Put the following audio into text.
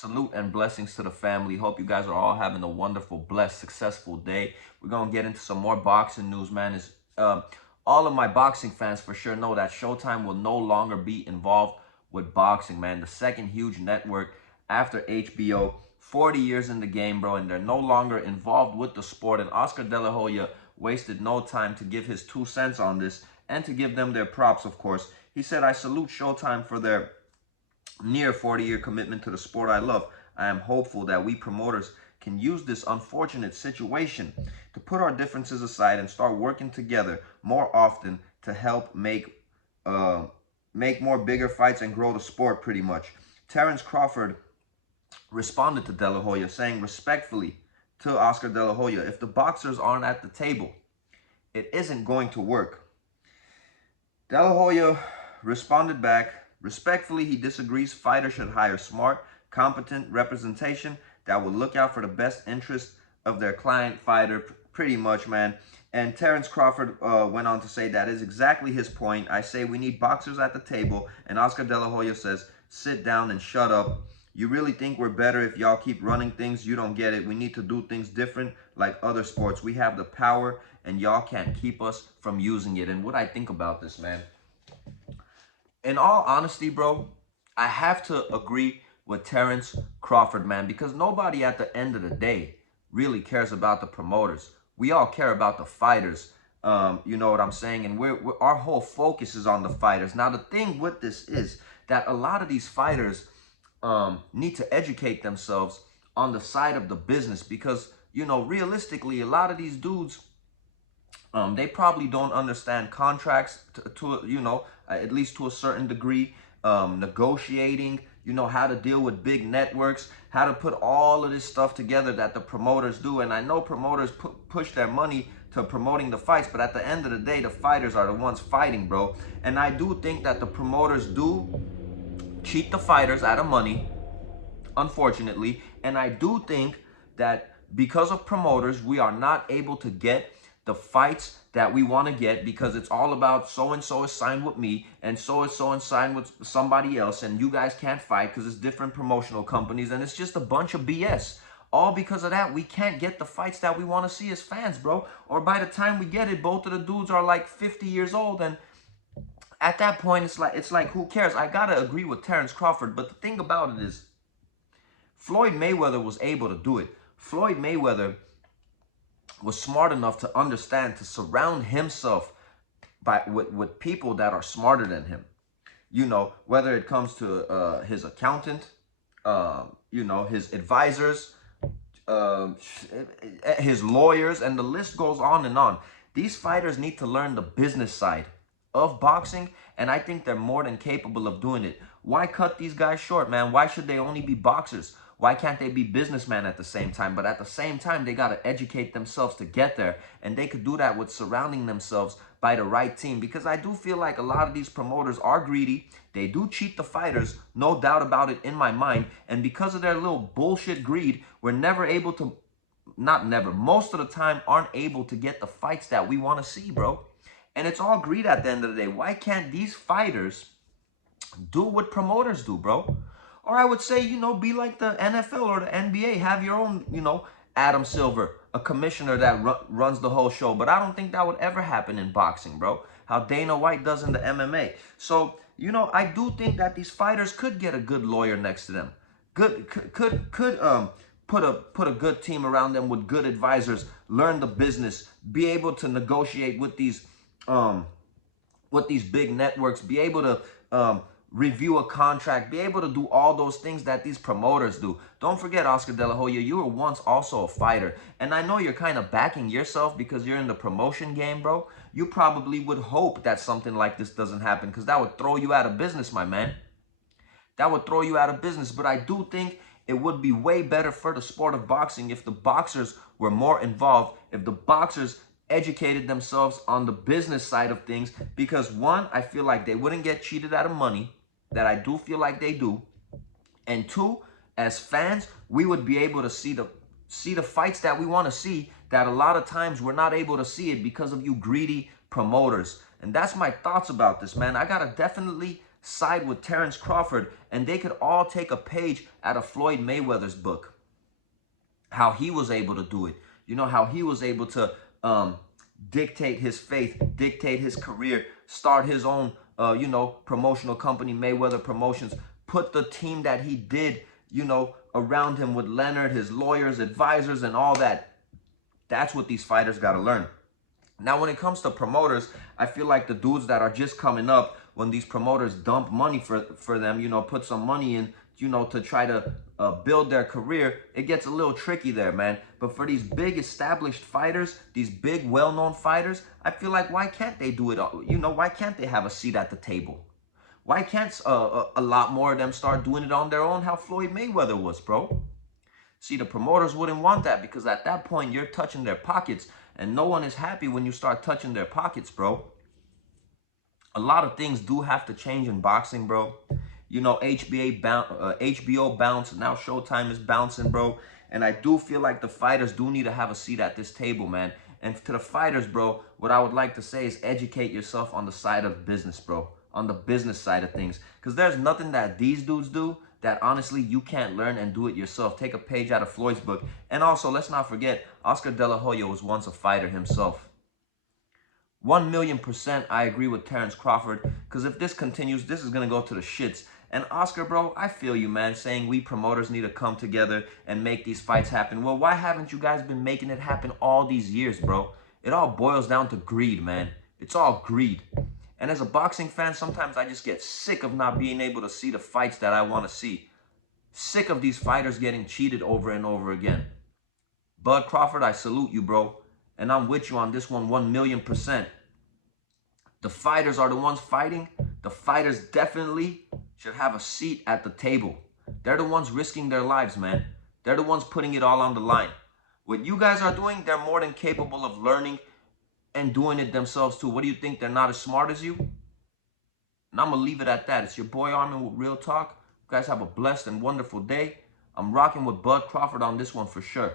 Salute and blessings to the family. Hope you guys are all having a wonderful, blessed, successful day. We're going to get into some more boxing news, man. All of my boxing fans for sure know that Showtime will no longer be involved with boxing, man. The second huge network after HBO. 40 years in the game, bro, and they're no longer involved with the sport. And Oscar De La Hoya wasted no time to give his 2 cents on this and to give them their props, of course. He said, "I salute Showtime for their near 40-year commitment to the sport I love. I am hopeful that we promoters can use this unfortunate situation to put our differences aside and start working together more often to help make more bigger fights and grow the sport." Pretty much. Terence Crawford responded to De La Hoya, saying respectfully to Oscar De La Hoya, "If the boxers aren't at the table, it isn't going to work." De La Hoya responded back, respectfully, he disagrees. Fighters should hire smart, competent representation that will look out for the best interest of their client fighter, pretty much, man. And Terence Crawford went on to say that is exactly his point. "I say we need boxers at the table." And Oscar De La Hoya says, "Sit down and shut up. You really think we're better if y'all keep running things? You don't get it. We need to do things different like other sports. We have the power and y'all can't keep us from using it." And what I think about this, man, in all honesty, bro, I have to agree with Terence Crawford, man, because nobody at the end of the day really cares about the promoters. We all care about the fighters. You know what I'm saying? And our whole focus is on the fighters. Now, the thing with this is that a lot of these fighters need to educate themselves on the side of the business because, you know, realistically, a lot of these dudes, they probably don't understand contracts to you know, at least to a certain degree, negotiating, you know, how to deal with big networks, how to put all of this stuff together that the promoters do. And I know promoters push their money to promoting the fights, but at the end of the day, the fighters are the ones fighting, bro. And I do think that the promoters do cheat the fighters out of money, unfortunately. And I do think that because of promoters, we are not able to get the fights that we want to get because it's all about so-and-so is signed with me and so-and-so is signed with somebody else, and you guys can't fight because it's different promotional companies, and it's just a bunch of BS. All because of that, we can't get the fights that we want to see as fans, bro. Or by the time we get it, both of the dudes are like 50 years old, and at that point, it's like who cares? I gotta agree with Terence Crawford, but the thing about it is, Floyd Mayweather was able to do it. Floyd Mayweather was smart enough to understand to surround himself with people that are smarter than him. You know, whether it comes to his accountant, you know, his advisors, his lawyers, and the list goes on and on. These fighters need to learn the business side of boxing, and I think they're more than capable of doing it. Why cut these guys short, man? Why should they only be boxers? Why can't they be businessmen at the same time? But at the same time, they got to educate themselves to get there. And they could do that with surrounding themselves by the right team. Because I do feel like a lot of these promoters are greedy. They do cheat the fighters, no doubt about it in my mind. And because of their little bullshit greed, we're never able to, not never, most of the time aren't able to get the fights that we want to see, bro. And it's all greed at the end of the day. Why can't these fighters do what promoters do, bro? Or I would say, you know, be like the NFL or the NBA. Have your own, you know, Adam Silver, a commissioner that runs the whole show. But I don't think that would ever happen in boxing, bro. How Dana White does in the MMA. So, you know, I do think that these fighters could get a good lawyer next to them. Could put a good team around them with good advisors, learn the business, be able to negotiate with these big networks, be able to review a contract, be able to do all those things that these promoters do. Don't forget, Oscar De La Hoya, you were once also a fighter. And I know you're kind of backing yourself because you're in the promotion game, bro. You probably would hope that something like this doesn't happen because that would throw you out of business, my man. That would throw you out of business. But I do think it would be way better for the sport of boxing if the boxers were more involved, if the boxers educated themselves on the business side of things, because one, I feel like they wouldn't get cheated out of money, that I do feel like they do, and two, as fans, we would be able to see the fights that we want to see, that a lot of times we're not able to see it because of you greedy promoters. And that's my thoughts about this, man. I gotta definitely side with Terence Crawford, and they could all take a page out of Floyd Mayweather's book. How he was able to do it. You know, how he was able to dictate his faith, dictate his career, start his own, promotional company, Mayweather Promotions, put the team that he did, around him with Leonard, his lawyers, advisors, and all that. That's what these fighters got to learn. Now, when it comes to promoters, I feel like the dudes that are just coming up, when these promoters dump money for them, put some money in, to try to build their career, it gets a little tricky there, man. But for these big established fighters, these big well-known fighters, I feel like, why can't they do it? Why can't they have a seat at the table? Why can't a lot more of them start doing it on their own, how Floyd Mayweather was, bro? See, the promoters wouldn't want that, because at that point, you're touching their pockets, and no one is happy when you start touching their pockets, bro. A lot of things do have to change in boxing, bro. HBO bounce, now Showtime is bouncing, bro. And I do feel like the fighters do need to have a seat at this table, man. And to the fighters, bro, what I would like to say is educate yourself on the side of business, bro. On the business side of things. Because there's nothing that these dudes do that honestly you can't learn and do it yourself. Take a page out of Floyd's book. And also, let's not forget, Oscar De La Hoya was once a fighter himself. 1,000,000% I agree with Terence Crawford, because if this continues, this is going to go to the shits. And Oscar, bro, I feel you, man, saying we promoters need to come together and make these fights happen. Well, why haven't you guys been making it happen all these years, bro? It all boils down to greed, man. It's all greed. And as a boxing fan, sometimes I just get sick of not being able to see the fights that I want to see. Sick of these fighters getting cheated over and over again. Bud Crawford, I salute you, bro. And I'm with you on this one 1,000,000%. The fighters are the ones fighting. The fighters definitely should have a seat at the table. They're the ones risking their lives, man. They're the ones putting it all on the line. What you guys are doing, they're more than capable of learning and doing it themselves too. What do you think? They're not as smart as you? And I'm going to leave it at that. It's your boy Armin with Real Talk. You guys have a blessed and wonderful day. I'm rocking with Bud Crawford on this one for sure.